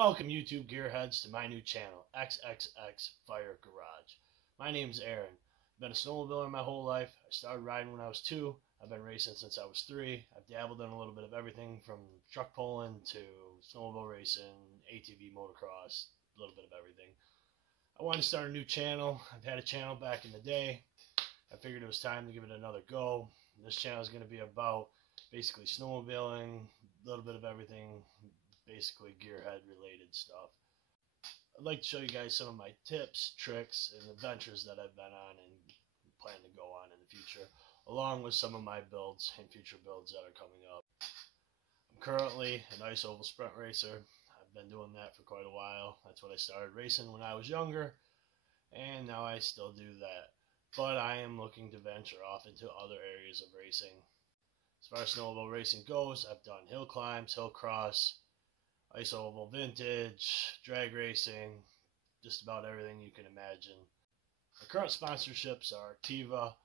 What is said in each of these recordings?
Welcome YouTube gearheads to my new channel, XXXFIREGARAGE. My name's Aaron. I've been a snowmobiler my whole life. I started riding when I was 2. I've been racing since I was 3. I've dabbled in a little bit of everything from truck pulling to snowmobile racing, ATV, motocross, a little bit of everything. I wanted to start a new channel. I've had a channel back in the day. I figured it was time to give it another go. This channel is going to be about basically snowmobiling, a little bit of everything, basically gearhead related stuff. I'd like to show you guys some of my tips, tricks, and adventures that I've been on and plan to go on in the future, along with some of my builds and future builds that are coming up. I'm currently an ice oval sprint racer. I've been doing that for quite a while. That's what I started racing when I was younger, and now I still do that. But I am looking to venture off into other areas of racing. As far as snowmobile racing goes, I've done hill climbs, hill cross, ice oval vintage, drag racing, just about everything you can imagine. My current sponsorships are Tiva,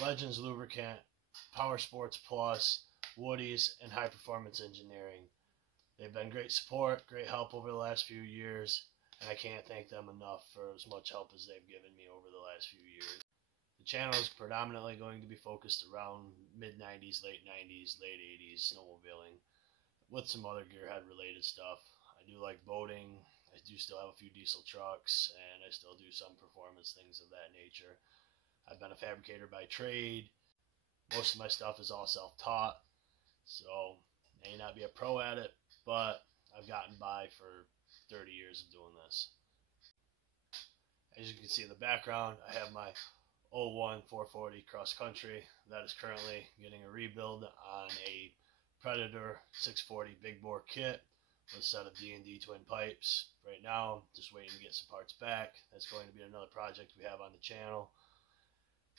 Legends Lubricant, Power Sports Plus, Woody's, and High Performance Engineering. They've been great support, great help over the last few years, and I can't thank them enough for as much help as they've given me over the last few years. The channel is predominantly going to be focused around mid-90s, late 90s, late 80s snowmobiling, with some other gearhead related stuff. I do like boating. I do still have a few diesel trucks, and I still do some performance things of that nature. I've been a fabricator by trade. Most of my stuff is all self-taught, so I may not be a pro at it, but I've gotten by for 30 years of doing this. As you can see in the background, I have my 01 440 cross country that is currently getting a rebuild on a Predator 640 big bore kit with a set of D&D twin pipes. Right now, I'm just waiting to get some parts back. That's going to be another project we have on the channel.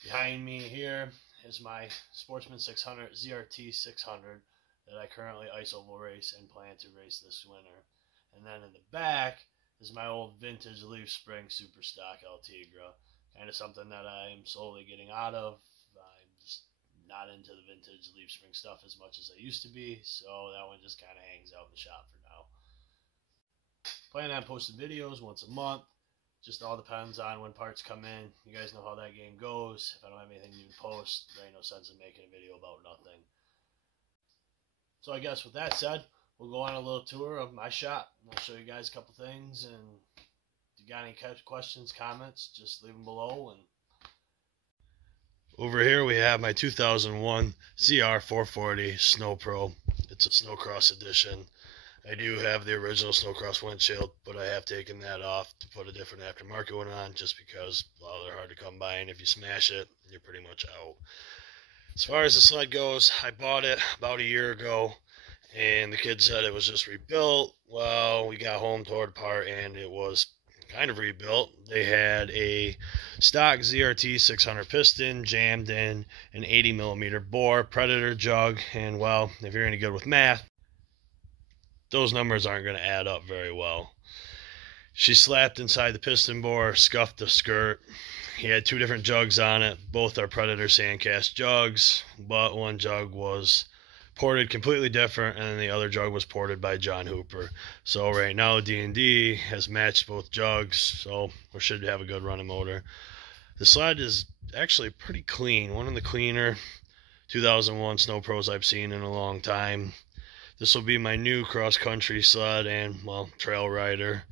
Behind me here is my Sportsman 600 ZRT 600 that I currently ice oval race and plan to race this winter. And then in the back is my old vintage leaf spring super stock Altegra. Kind of something that I'm slowly getting out of. I'm just not into the vintage leaf spring stuff as much as I used to be, so that one just kind of hangs out in the shop for now. Plan on posting videos once a month. Just all depends on when parts come in. You guys know how that game goes. If I don't have anything new to post, there ain't no sense in making a video about nothing. So I guess with that said, we'll go on a little tour of my shop. I'll show you guys a couple things, and if you got any questions, comments, just leave them below. And over here we have my 2001 ZR 440 Snow Pro. It's a Snowcross edition. I do have the original Snowcross windshield, but I have taken that off to put a different aftermarket one on just because, well, they're hard to come by, and if you smash it, you're pretty much out. As far as the sled goes, I bought it about a year ago, and the kids said it was just rebuilt. Well, we got home, tore it apart, and it was kind of rebuilt. They had a stock ZRT 600 piston jammed in an 80mm bore Predator jug, and well, if you're any good with math, those numbers aren't going to add up very well. She slapped inside the piston bore, scuffed the skirt. He had 2 different jugs on it. Both are Predator sandcast jugs, but one jug was ported completely different, and the other jug was ported by John Hooper. So right now D&D has matched both jugs, so we should have a good running motor. The sled is actually pretty clean, one of the cleaner 2001 Snow Pros I've seen in a long time. This will be my new cross-country sled and, well, trail rider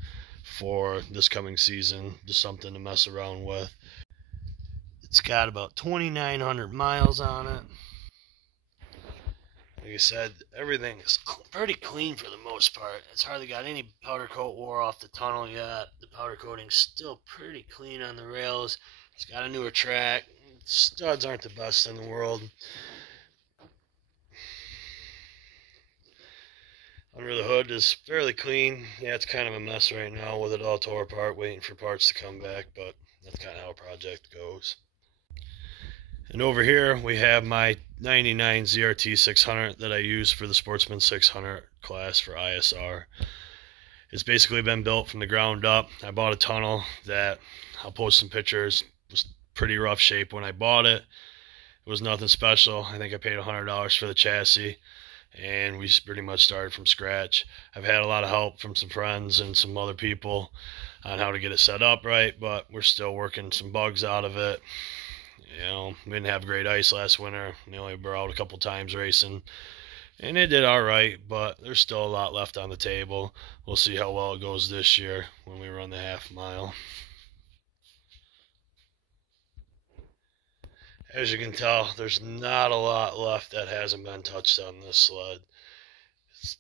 for this coming season. Just something to mess around with. It's got about 2,900 miles on it. Like I said, everything is pretty clean for the most part. It's hardly got any powder coat wore off the tunnel yet. The powder coating's still pretty clean on the rails. It's got a newer track. Studs aren't the best in the world. Under the hood is fairly clean. Yeah, it's kind of a mess right now with it all tore apart, waiting for parts to come back, but that's kind of how a project goes. And over here we have my 99 ZRT 600 that I use for the Sportsman 600 class for ISR. It's basically been built from the ground up. I bought a tunnel that, I'll post some pictures, was pretty rough shape when I bought it. It was nothing special. I think I paid $100 for the chassis, and we pretty much started from scratch. I've had a lot of help from some friends and some other people on how to get it set up right, but we're still working some bugs out of it. We didn't have great ice last winter. We only were out a couple times racing, and it did all right, but there's still a lot left on the table. We'll see how well it goes this year when we run the half mile. As you can tell, there's not a lot left that hasn't been touched on this sled. It's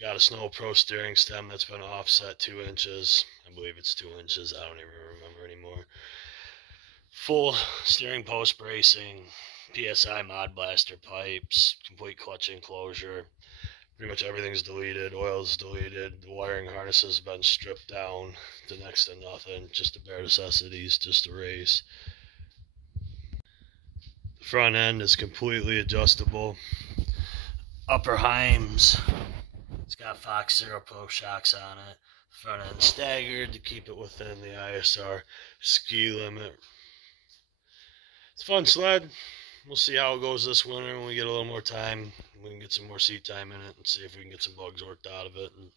got a Snow Pro steering stem that's been offset 2 inches. I believe it's 2 inches. I don't even remember anymore. Full steering post bracing, PSI mod blaster pipes, complete clutch enclosure. Pretty much everything's deleted. Oil's deleted. The wiring harness has been stripped down to next to nothing. Just the bare necessities, just a race. The front end is completely adjustable. Upper Heims. It's got Fox Zero Pro shocks on it. Front end staggered to keep it within the ISR ski limit. It's a fun sled. We'll see how it goes this winter when we get a little more time. We can get some more seat time in it and see if we can get some bugs worked out of it and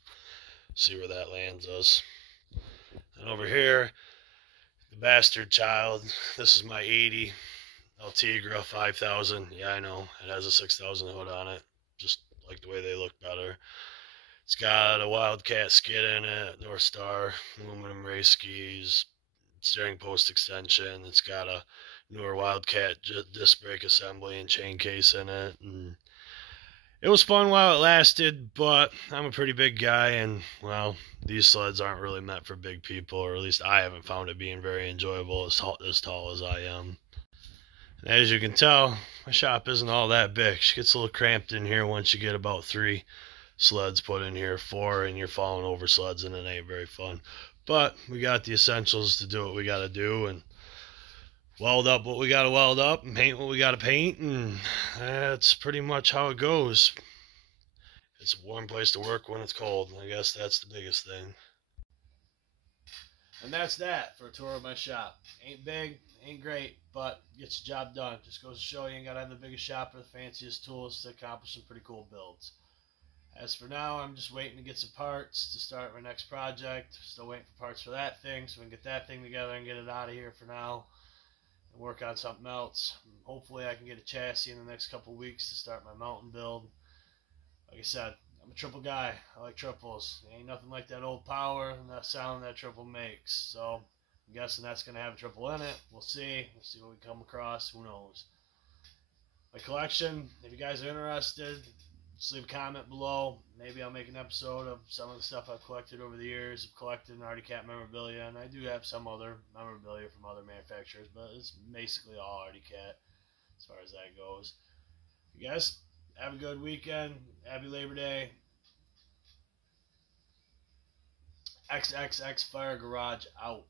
see where that lands us. And over here, the bastard child. This is my 80 Altigra 5000. Yeah, I know. It has a 6000 hood on it. Just like the way they look better. It's got a Wildcat skid in it, North Star, aluminum race skis, steering post extension. It's got a newer Wildcat disc brake assembly and chain case in it. And it was fun while it lasted, but I'm a pretty big guy, and, well, these sleds aren't really meant for big people, or at least I haven't found it being very enjoyable as tall as I am. And as you can tell, my shop isn't all that big. She gets a little cramped in here once you get about 3 sleds put in here, 4, and you're falling over sleds, and it ain't very fun. But we got the essentials to do what we got to do, and weld up what we got to weld up, and paint what we got to paint, and that's pretty much how it goes. It's a warm place to work when it's cold. I guess that's the biggest thing. And that's that for a tour of my shop. Ain't big, ain't great, but gets the job done. Just goes to show you ain't got to have the biggest shop or the fanciest tools to accomplish some pretty cool builds. As for now, I'm just waiting to get some parts to start my next project. Still waiting for parts for that thing, so we can get that thing together and get it out of here for now and work on something else. Hopefully I can get a chassis in the next couple weeks to start my mountain build. Like I said, I'm a triple guy. I like triples. Ain't nothing like that old power and that sound that triple makes. So I'm guessing that's going to have a triple in it. We'll see. We'll see what we come across. Who knows? My collection, if you guys are interested, just leave a comment below. Maybe I'll make an episode of some of the stuff I've collected over the years. I've collected an Artie Cat memorabilia, and I do have some other memorabilia from other manufacturers, but it's basically all Artie Cat as far as that goes. You guys, have a good weekend. Happy Labor Day. XXXFIREGARAGE out.